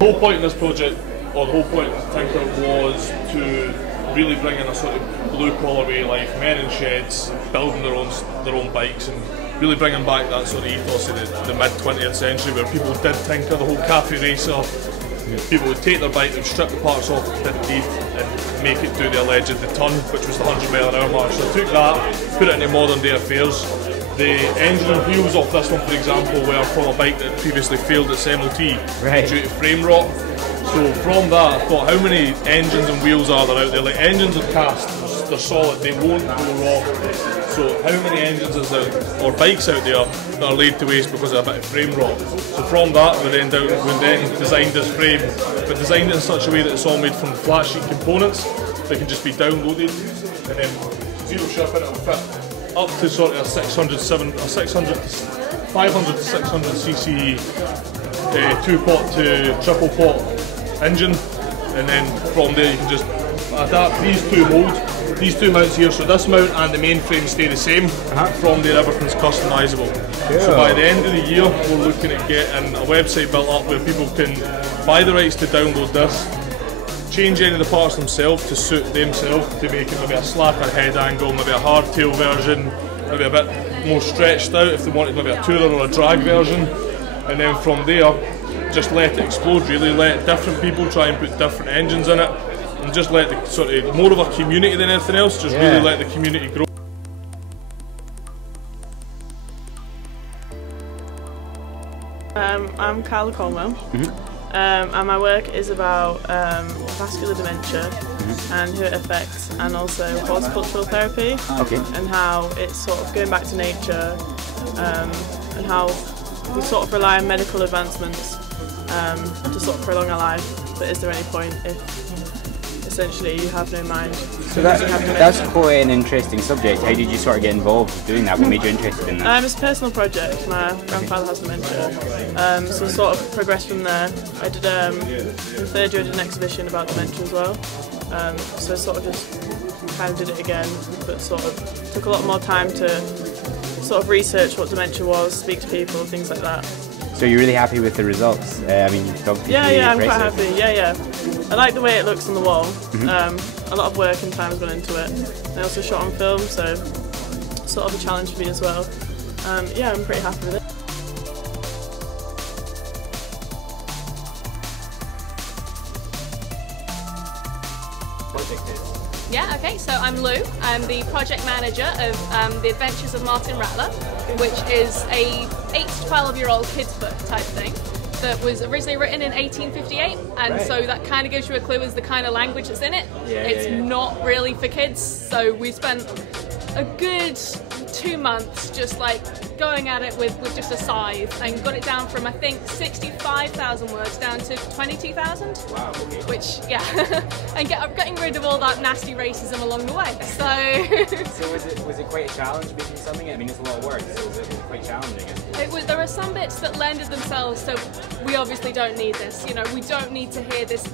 The whole point of this project, or the whole point of Tinker, was to really bring in a sort of blue-collar way of life, men in sheds, building their own bikes, and really bringing back that sort of ethos of the mid-20th century where people did tinker, the whole cafe racer. People would take their bike, they'd strip the parts off the teeth and make it do the alleged ton, which was the 100-mile-an-hour mark. So I took that, put it into modern day affairs. The engine and wheels off this one, for example, were from a bike that previously failed its MOT due to frame rot. So from that I thought, how many engines and wheels are there out there? Like, engines are cast, they're solid, they won't go wrong. So how many engines is there, or bikes out there, that are laid to waste because of a bit of frame rot? So from that we then designed this frame, but designed it in such a way that it's all made from flat sheet components that can just be downloaded, and then zero shipping, it'll fit up to sort of a 500 to 600 cc 2-pot to triple pot engine, and then from there you can just adapt these two molds, these two mounts here. So this mount and the main frame stay the same. From there everything's customisable. So by the end of the year we're looking at getting a website built up where people can buy the rights to download this, change any of the parts themselves to suit themselves, to make it maybe a slacker head angle, maybe a hardtail version, maybe a bit more stretched out if they wanted maybe a tourer or a drag version, and then from there just let it explode really, let different people try and put different engines in it, and just let the sort of, more of a community than anything else, just really let the community grow. I'm Carla Colwell. And my work is about vascular dementia and who it affects, and also horticultural therapy, and how it's sort of going back to nature, and how we sort of rely on medical advancements to sort of prolong our life. But is there any point if essentially you have no mind? So that's quite an interesting subject. How did you sort of get involved doing that? What made you interested in that? It's a personal project. My grandfather has dementia, so sort of progressed from there. I did in third year I did an exhibition about dementia as well, so sort of just kind of did it again, but sort of took a lot more time to sort of research what dementia was, speak to people, things like that. So you're really happy with the results? I mean, yeah, I'm quite happy. Yeah. I like the way it looks on the wall. A lot of work and time's gone into it. I also shot on film, so sort of a challenge for me as well. Yeah, I'm pretty happy with it. Yeah, okay, so I'm Lou. I'm the project manager of The Adventures of Martin Rattler, which is a 8 to 12-year-old kids book type thing that was originally written in 1858, and so that kind of gives you a clue as the kind of language that's in it. It's not really for kids, so we spent a good 2 months just like going at it with just a scythe, and got it down from I think 65,000 words down to 22,000. Wow, okay. Which, yeah, and getting rid of all that nasty racism along the way. So was it quite a challenge making something? I mean, it's a lot of work, so was it quite challenging? There are some bits that lended themselves, so we obviously don't need this. You know, we don't need to hear this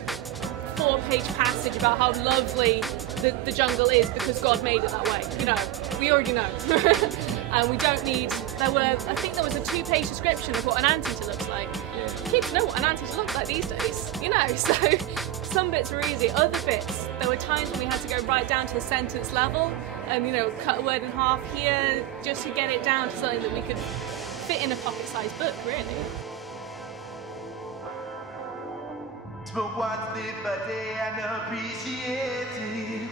4-page passage about how lovely the jungle is because God made it that way. You know, we already know. And we don't need, I think there was a 2-page description of what an anteater looks like. Kids know what an anteater looks like these days, you know, so some bits were easy. Other bits, there were times when we had to go right down to the sentence level and, you know, cut a word in half here just to get it down to something that we could fit in a pocket-sized book, really. Smoke what's lit by day and appreciate it.